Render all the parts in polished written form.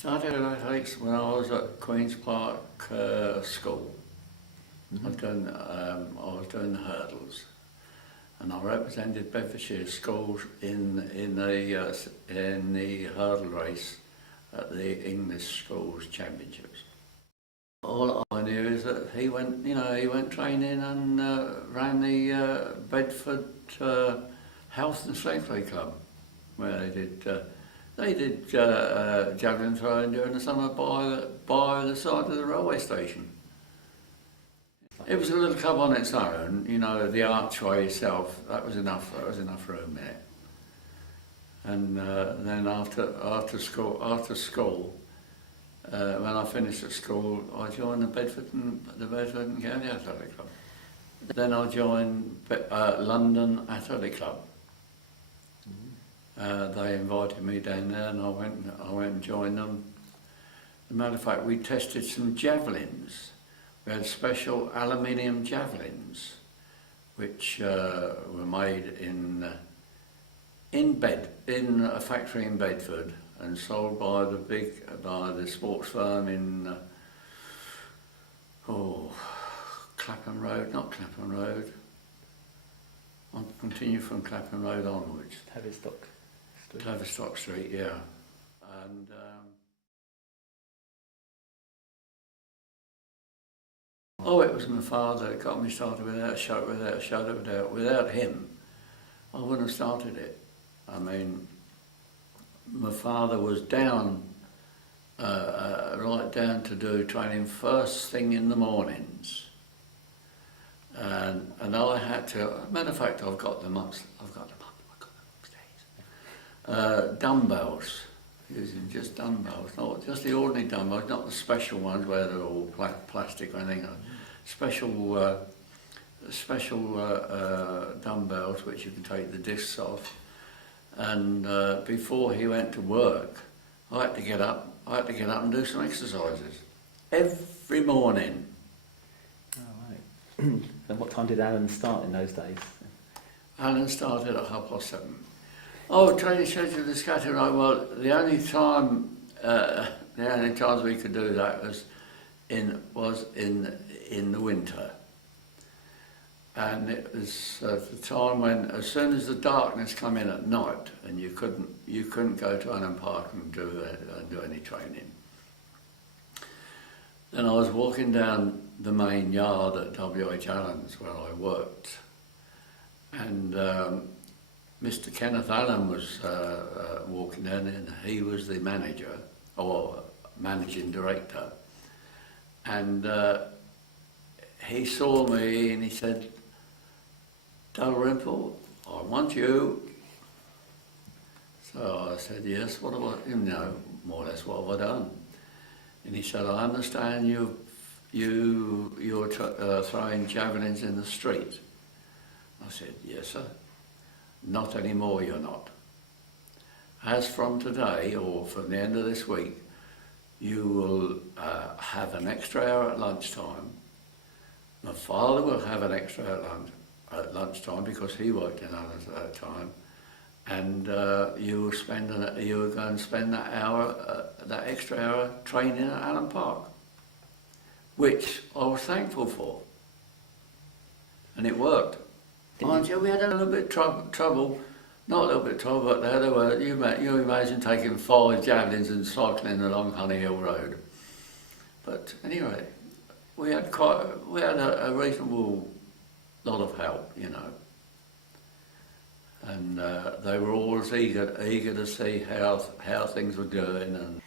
Started athletics when I was at Queen's Park School. I was doing the hurdles, and I represented Bedfordshire schools in the hurdle race at the English Schools Championships. All I knew is that he went training and ran the Bedford Health and Safety Club, where they did javelin throwing during the summer by the side of the railway station. It was a little club on its own, the archway itself. That was enough room there. And then after school, when I finished at school, I joined the Bedford and County Athletic Club. Then I joined London Athletic Club. They invited me down there, and I went and joined them. As a matter of fact, we tested some javelins. We had special aluminium javelins, which were made in a factory in Bedford and sold by the sports firm in Clapham Road, not Clapham Road. I'll continue from Clapham Road onwards. Tavistock Street, yeah. And it was my father that got me started without a shadow of a doubt. Without him, I wouldn't have started it. I mean, my father was down, right down to do training first thing in the mornings. And I had to, matter of fact, I've got them upstairs. Dumbbells, using just dumbbells, not just the ordinary dumbbells, not the special ones where they're all plastic or anything. Special dumbbells which you can take the discs off. And before he went to work, I had to get up and do some exercises every morning. Oh, right. And what time did Alan start in those days? Alan started at 7:30. Oh, training schedule is scattered. Right. Well, the only times we could do that was in the winter, and it was the time when, as soon as the darkness come in at night, and you couldn't go to Allen Park and do any training. Then I was walking down the main yard at W.H. Allen's where I worked, and Mr. Kenneth Allen was walking down, and he was the manager or managing director, and he saw me and he said, "Dalrymple, I want you." So I said, "Yes, what have I, more or less what have I done?" And he said, "I understand you're throwing javelins in the street." I said, "Yes, sir." "Not anymore, you're not. As from today, or from the end of this week, you will have an extra hour at lunchtime. My father will have an extra hour at lunchtime because he worked in Allen's at that time, and you will go and spend that extra hour training at Allen Park," which I was thankful for, and it worked. Mind you, we had a little bit of trouble, not a little bit of trouble, but there they were. You imagine taking 5 javelins and cycling along Honey Hill Road. But anyway, we had a reasonable lot of help, and they were always eager to see how things were going. And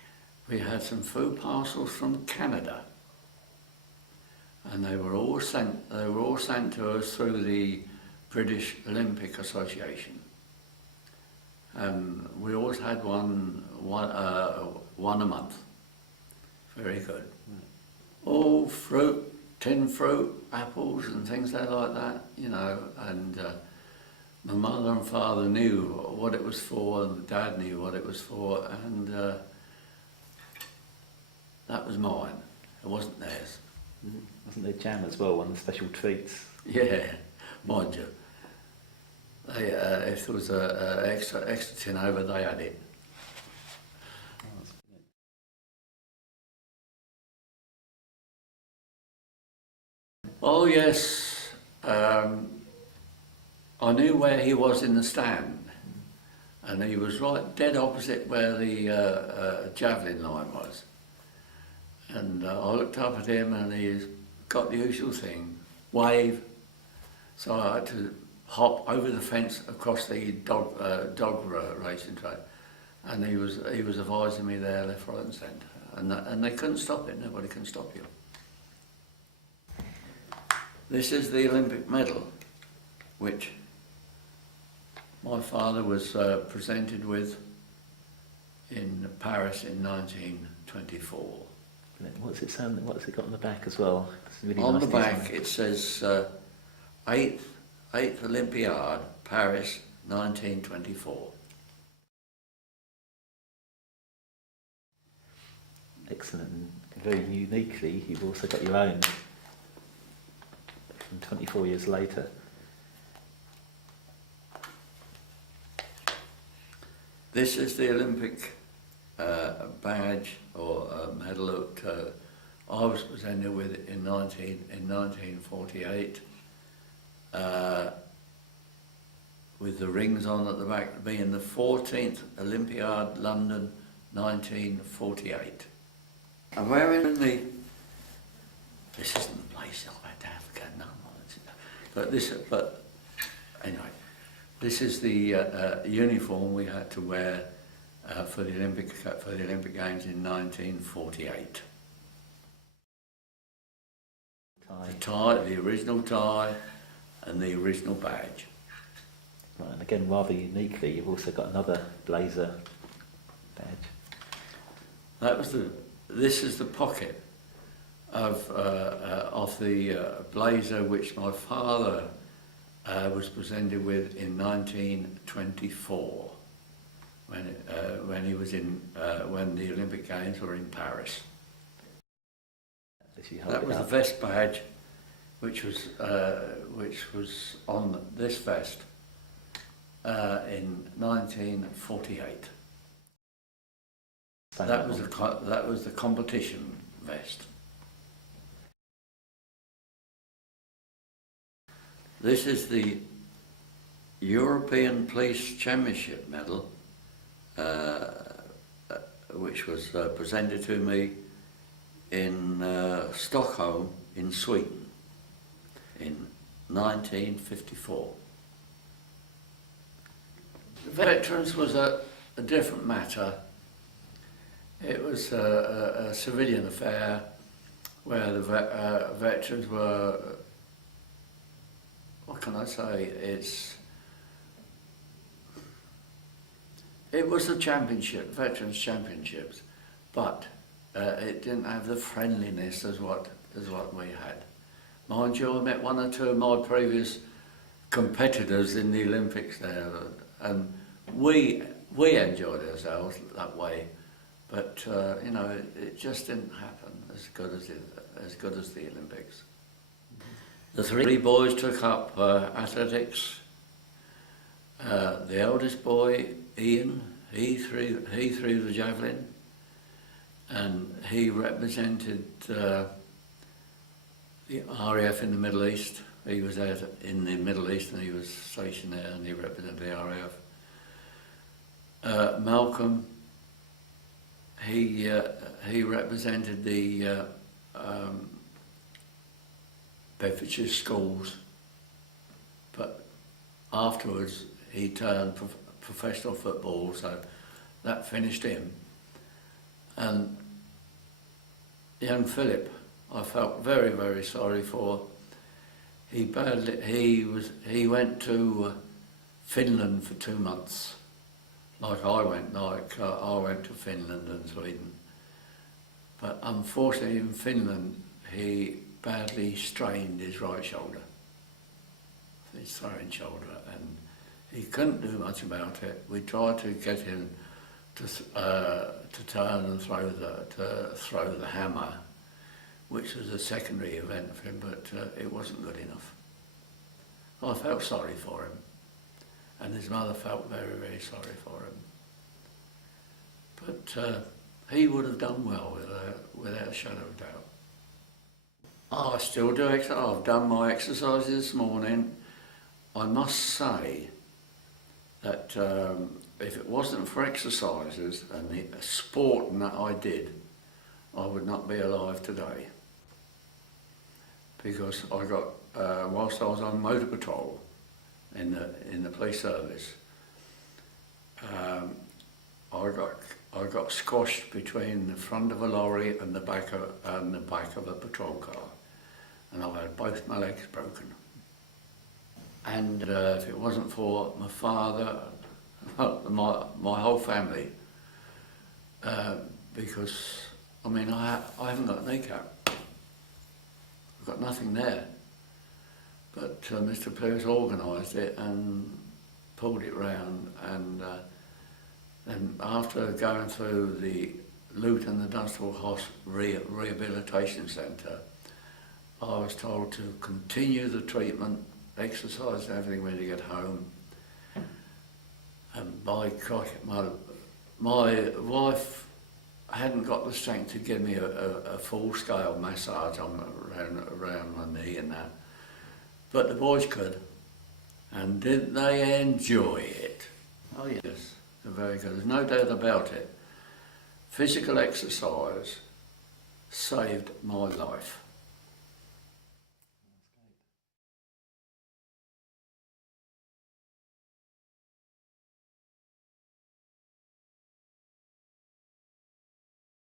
we had some food parcels from Canada, and they were all sent to us through the British Olympic Association, and we always had one a month. Very good. All fruit, tin fruit, apples and things like that, and my mother and father knew what it was for, and Dad knew what it was for, and that was mine. It wasn't theirs. Wasn't there jam as well, one of the special treats? Yeah, mind you. If there was an extra tin over, they had it. Oh yes, I knew where he was in the stand, and he was right dead opposite where the javelin line was. And I looked up at him, and he's got the usual thing, wave. So I had to hop over the fence across the dog racing track, and he was advising me there, left, right, and centre, and they couldn't stop it. Nobody can stop you. This is the Olympic medal, which my father was presented with in Paris in 1924. What's it saying? What's it got on the back as well? It's really On nice the back design. it says 8th Olympiad, Paris, 1924. Excellent. And very uniquely, you've also got your own from 24 years later. This is the Olympic badge or medal that I was presented with in 1948, with the rings on at the back, being the 14th Olympiad, London, 1948. I'm wearing the. This isn't the place I've had to have but anyway. This is the uniform we had to wear for the Olympic Games in 1948. The tie, the original tie, and the original badge. Right, and again, rather uniquely, you've also got another blazer badge. This is the pocket of the blazer which my father was presented with in 1924 when he was when the Olympic Games were in Paris. That was the vest badge, which was on this vest in 1948. That was the competition vest. This is the European Police Championship medal, which was presented to me in Stockholm in Sweden in 1954. Veterans was a different matter. It was a civilian affair where the veterans were, what can I say, it was the championship, Veterans Championships, but it didn't have the friendliness as what we had. Mind you, I met one or two of my previous competitors in the Olympics there, and we enjoyed ourselves that way, but you know, it just didn't happen as good as the Olympics. The three boys took up athletics. The eldest boy, Ian, he threw the javelin, and he represented the RAF in the Middle East. He was out in the Middle East and he was stationed there, and he represented the RAF. Malcolm, he represented the Bedfordshire schools, but afterwards he turned professional football, so that finished him. And young Philip, I felt very, very sorry for. He went to Finland for 2 months, like I went to Finland and Sweden. But unfortunately in Finland, he badly strained his right shoulder, his throwing shoulder, and he couldn't do much about it. We tried to get him to turn and throw the hammer, which was a secondary event for him, but it wasn't good enough. I felt sorry for him, and his mother felt very, very sorry for him. But he would have done well without a shadow of doubt. I still do exercise. I've done my exercise this morning. I must say that if it wasn't for exercises and the sporting that I did, I would not be alive today. Because I got, whilst I was on motor patrol in the police service, I got squashed between the front of a lorry and the back of a patrol car, and I had both my legs broken. And if it wasn't for my father, my whole family, because I mean I haven't got a kneecap. I've got nothing there. But Mr. Pierce organised it and pulled it round, and after going through the Luton and Dunstable Rehabilitation Centre, I was told to continue the treatment, exercise and everything when you get home. And by gosh, my wife hadn't got the strength to give me a full-scale massage around my knee and that. But the boys could. And didn't they enjoy it? Oh yes, they're very good. There's no doubt about it. Physical exercise saved my life.